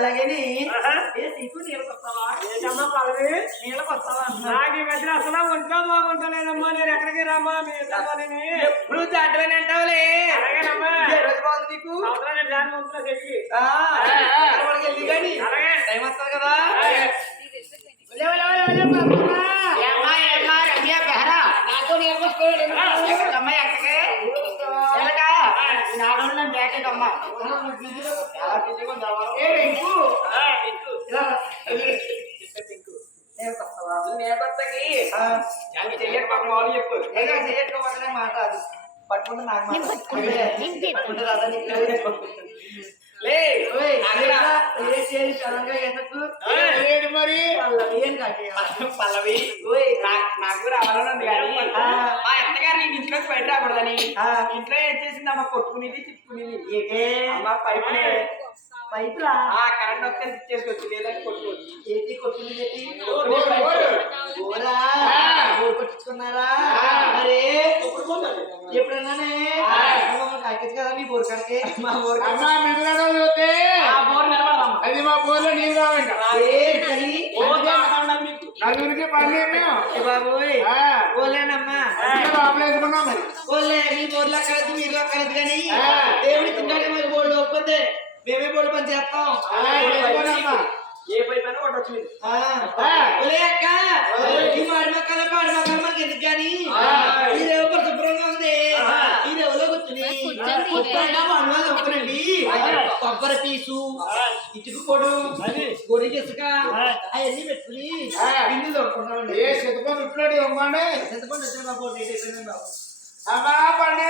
అన్నా నాకు ఈ మధ్యన అసలు ఒంట్లో బాగుంటలేదమ్మా. నేను ఎక్కడికి రమ్మా? మీ ఎప్పుడు దాటమని అంటావులే. అలాగేనమ్మా. ఏ రోజు బాగుంది నీకు? దాని ముందులో చెప్పి వెళ్ళి కానీ అలాగే. టైం వస్తుంది కదా. రమ్య, బెహరా. నాతో ఎక్కడికి? నాలుగు నన్ను బ్యాటేకమ్మా. ఏ, ఇంకు. పట్టుకుంటే నాకు పల్లవి నాకు రావాలని ఉంది కానీ ఇంట్లోకి బయట రాకూడదని. ఆ. ఇంట్లో ఏం చేసింది? అమ్మ కొట్టుకునేది తిప్పుకునేది? అమ్మ పైపులా? కరెంట్ వస్తే ఇచ్చేసుకోవచ్చు లేదంటే కొట్టుకోవచ్చు. ఏంటి కొట్టింది ఏంటి? ఓరు, కొట్టించుకున్నారా? మరి? ఎప్పుడన్నానే? కాకేచ్చు కదా మీ బోరు కాడికి? మా బోర్ అది మా బోర్లో నీళ్ళు? మీకు. నలుగురికి పని ఆ, ఓలేనమ్మా ఓలే మీ బోర్లు అక్కడదు మీరు అక్కడదు కానీ. దేవుడి తింటాడే మాకు బోర్డు ఒప్పుకుంటే మేమే బోర్డు పని చేస్తాం. ఏ కొట్టచ్చు మీరు ఆ. ఒలే అక్క ఈ మాడి మొక్కలు పాడి మొక్కలు మనకి ఎందుకు కానీ? ఈ రేవు పరిశుభ్రంగా ఉంది. ఈ రేవులో కూర్చుని కొత్తగా పండుగ ఒక్కనండి కొబ్బరి పీసు ఇటుక పొడు గొడి ఇసుక అవన్నీ పెట్టుకుని బిందులు తోడుకుంటామండి ఏ సిద్ధపడి ఉట్లోటి ఇవ్వండి చింతపండు వచ్చిన బాబు. అమ్మా పండి.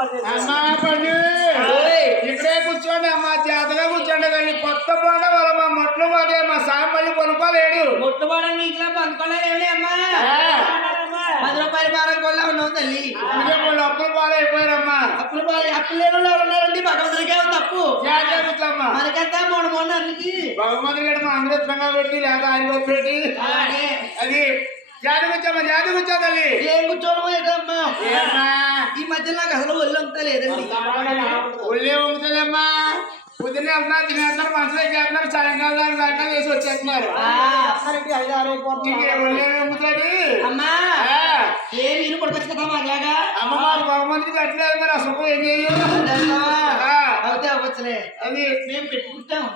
అమ్మా పండు ఇక్కడే కూర్చోండి అమ్మా చేతగా కూర్చోండి కానీ కొత్త పంట వాళ్ళ మా మొట్లు పోతే మా సాయం మళ్ళీ కొనుక్కోలేడు. ముట్టుబడి నీకులా పందుకోలేవులే అమ్మా? పది రూపాయల భారం కొల్లా ఉన్నావు తల్లి. అందుకే వాళ్ళు అప్పులు పాలైపోయారమ్మా అప్పులు పాలు అప్పులు లేని వాళ్ళు ఉన్నారండి? భగవంతుడికే ఉంది తప్పు జాగ్రత్త కూర్చోమ్మా మనకంతా మూడు మూడు అన్నికి గడ మా అందరూ పెట్టి లేదా ఆయన పెట్టి అది జాతి కూర్చోమ్మా జాతి కూర్చో తల్లి. ఏం కూర్చోవడం ఏంటమ్మా? ఈ మధ్య నాకు అసలు ఒళ్ళు అంతా లేదండి ఒళ్ళే ఉంగుతుందమ్మా పొద్దున్నే వెళ్తున్నారు తినేస్తున్నారు మనసులో చేస్తున్నారు సాయంకాలం దాకా చేసి వచ్చేస్తున్నారు. ఒళ్ళే అమ్మా ఏ మీరు పడుకోవచ్చు కదా మాట్లాగా? అమ్మ మాకు బహుమతికి పెట్టలేదు మరి సుఖం ఏం చేయు ఆ, అవుతే అవ్వచ్చులే. అది. మేము పెట్టుకుంటాం.